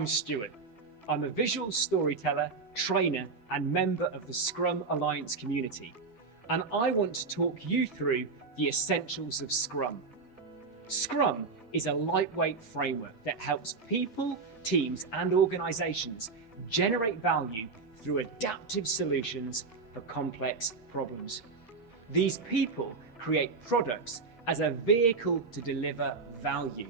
I'm Stuart. I'm a visual storyteller, trainer, and member of the Scrum Alliance community, and I want to talk you through the essentials of Scrum. Scrum is a lightweight framework that helps people, teams, and organizations generate value through adaptive solutions for complex problems. These people create products as a vehicle to deliver value.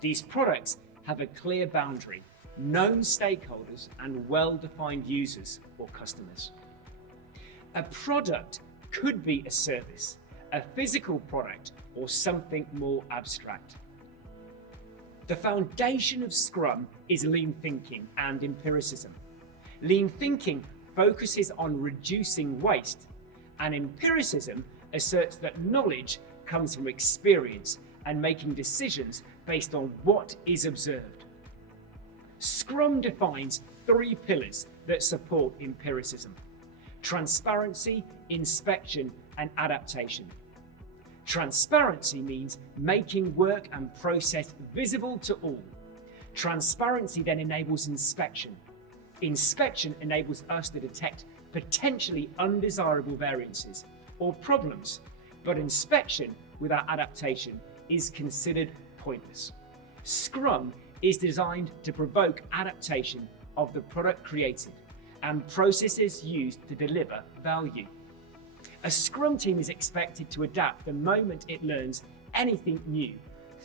These products have a clear boundary, known stakeholders, and well-defined users or customers. A product could be a service, a physical product, or something more abstract. The foundation of Scrum is lean thinking and empiricism. Lean thinking focuses on reducing waste, and empiricism asserts that knowledge comes from experience and making decisions based on what is observed. Scrum defines 3 pillars that support empiricism: transparency, inspection, and adaptation. Transparency means making work and process visible to all. Transparency then enables inspection. Inspection enables us to detect potentially undesirable variances or problems, but inspection without adaptation is considered pointless. Scrum is designed to provoke adaptation of the product created and processes used to deliver value. A Scrum team is expected to adapt the moment it learns anything new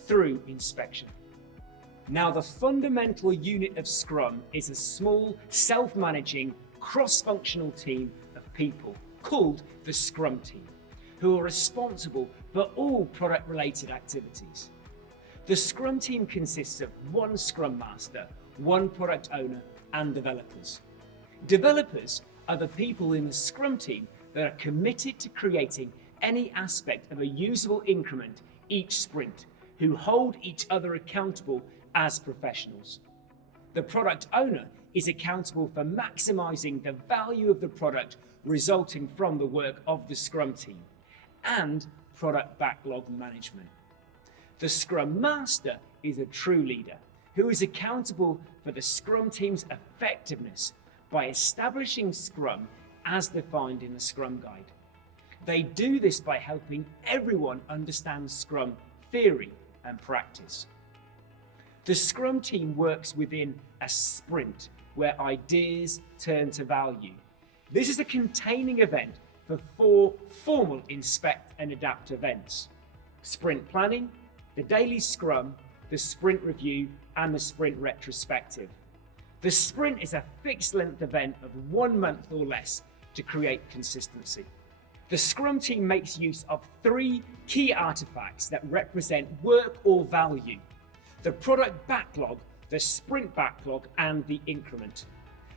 through inspection. Now, the fundamental unit of Scrum is a small, self-managing, cross-functional team of people called the Scrum team, who are responsible for all product-related activities. The Scrum team consists of 1 Scrum Master, 1 product owner, and developers. Developers are the people in the Scrum team that are committed to creating any aspect of a usable increment each sprint, who hold each other accountable as professionals. The product owner is accountable for maximizing the value of the product resulting from the work of the Scrum team and product backlog management. The Scrum Master is a true leader who is accountable for the Scrum team's effectiveness by establishing Scrum as defined in the Scrum Guide. They do this by helping everyone understand Scrum theory and practice. The Scrum team works within a sprint where ideas turn to value. This is a containing event for 4 formal inspect and adapt events: sprint planning, the daily Scrum, the sprint review, and the sprint retrospective. The sprint is a fixed length event of 1 month or less to create consistency. The Scrum team makes use of 3 key artifacts that represent work or value: the product backlog, the sprint backlog, and the increment.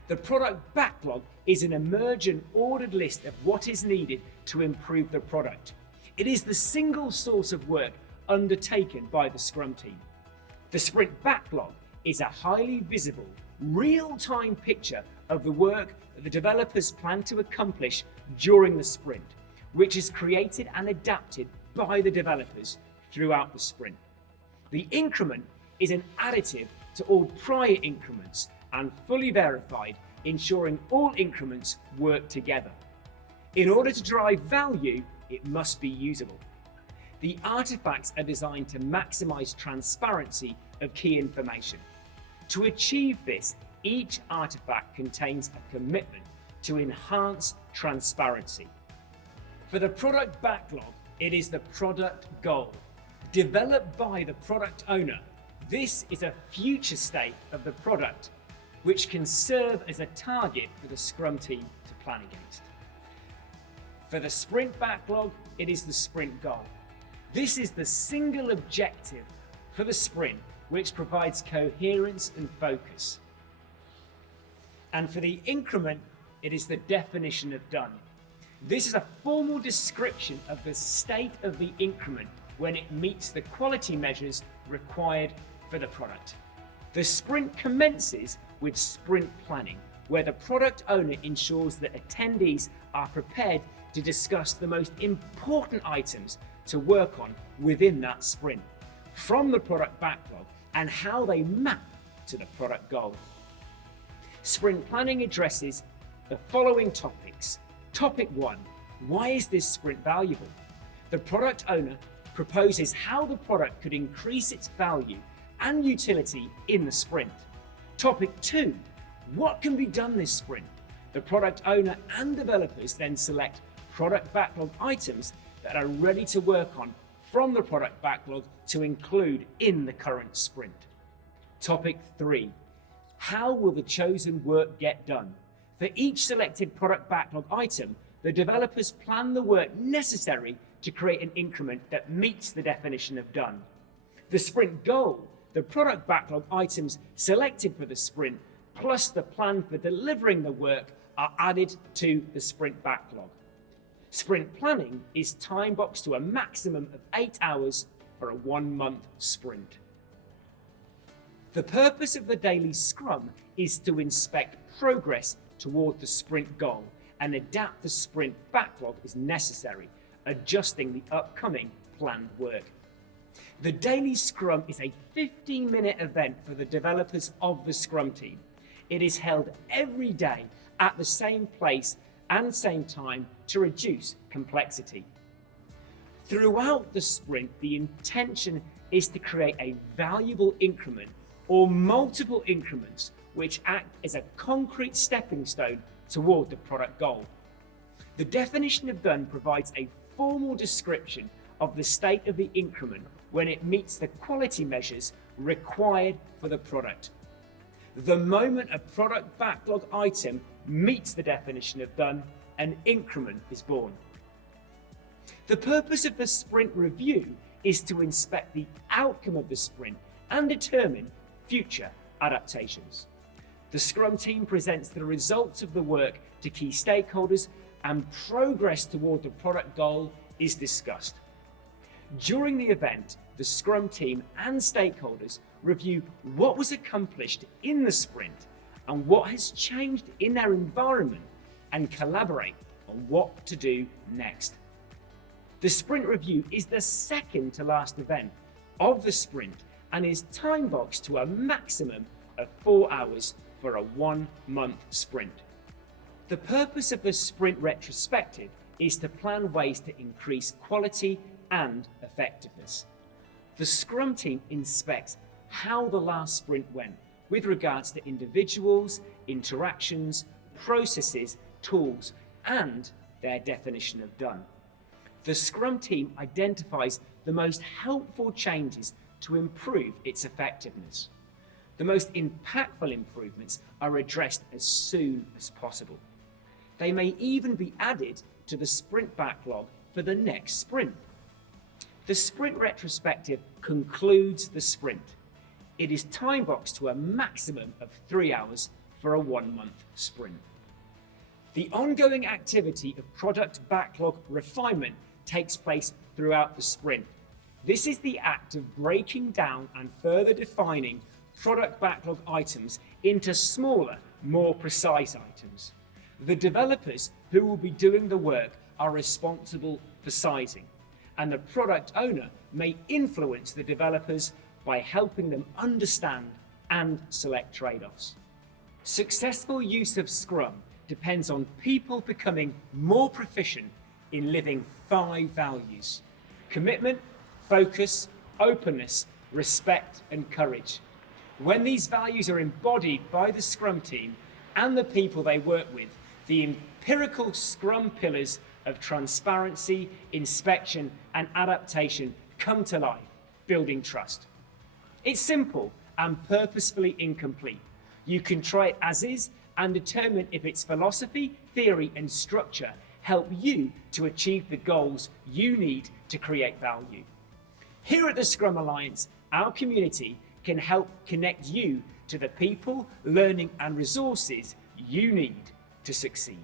The product backlog is an emergent ordered list of what is needed to improve the product. It is the single source of work undertaken by the Scrum team. The sprint backlog is a highly visible, real-time picture of the work that the developers plan to accomplish during the sprint, which is created and adapted by the developers throughout the sprint. The increment is an additive to all prior increments and fully verified, ensuring all increments work together. In order to drive value, it must be usable. The artifacts are designed to maximize transparency of key information. To achieve this, each artifact contains a commitment to enhance transparency. For the product backlog, it is the product goal, developed by the product owner. This is a future state of the product, which can serve as a target for the Scrum team to plan against. For the sprint backlog, it is the sprint goal. This is the single objective for the sprint, which provides coherence and focus. And for the increment, it is the definition of done. This is a formal description of the state of the increment when it meets the quality measures required for the product. The sprint commences with sprint planning, where the product owner ensures that attendees are prepared to discuss the most important items to work on within that sprint from the product backlog and how they map to the product goal. Sprint planning addresses the following topics. Topic 1, why is this sprint valuable? The product owner proposes how the product could increase its value and utility in the sprint. Topic 2, what can be done this sprint? The product owner and developers then select product backlog items that are ready to work on from the product backlog to include in the current sprint. Topic 3, how will the chosen work get done? For each selected product backlog item, the developers plan the work necessary to create an increment that meets the definition of done. The sprint goal, the product backlog items selected for the sprint, plus the plan for delivering the work are added to the sprint backlog. Sprint planning is time boxed to a maximum of 8 hours for a 1-month sprint. The purpose of the daily Scrum is to inspect progress toward the sprint goal and adapt the sprint backlog as necessary, adjusting the upcoming planned work. The daily Scrum is a 15-minute event for the developers of the Scrum team. It is held every day at the same place and same time to reduce complexity. Throughout the sprint, the intention is to create a valuable increment or multiple increments which act as a concrete stepping stone toward the product goal. The definition of done provides a formal description of the state of the increment when it meets the quality measures required for the product. The moment a product backlog item meets the definition of done, an increment is born. The purpose of the sprint review is to inspect the outcome of the sprint and determine future adaptations. The Scrum team presents the results of the work to key stakeholders and progress toward the product goal is discussed. During the event, the Scrum team and stakeholders review what was accomplished in the sprint and what has changed in their environment and collaborate on what to do next. The sprint review is the second to last event of the sprint and is time boxed to a maximum of 4 hours for a 1-month sprint. The purpose of the sprint retrospective is to plan ways to increase quality and effectiveness. The Scrum team inspects how the last sprint went with regards to individuals, interactions, processes, tools, and their definition of done. The Scrum team identifies the most helpful changes to improve its effectiveness. The most impactful improvements are addressed as soon as possible. They may even be added to the sprint backlog for the next sprint. The sprint retrospective concludes the sprint. It is time boxed to a maximum of 3 hours for a 1-month sprint. The ongoing activity of product backlog refinement takes place throughout the sprint. This is the act of breaking down and further defining product backlog items into smaller, more precise items. The developers who will be doing the work are responsible for sizing, and the product owner may influence the developers by helping them understand and select trade-offs. Successful use of Scrum depends on people becoming more proficient in living 5 values: commitment, focus, openness, respect, and courage. When these values are embodied by the Scrum team and the people they work with, the empirical Scrum pillars of transparency, inspection, and adaptation come to life, building trust. It's simple and purposefully incomplete. You can try it as is and determine if its philosophy, theory, and structure help you to achieve the goals you need to create value. Here at the Scrum Alliance, our community can help connect you to the people, learning, and resources you need to succeed.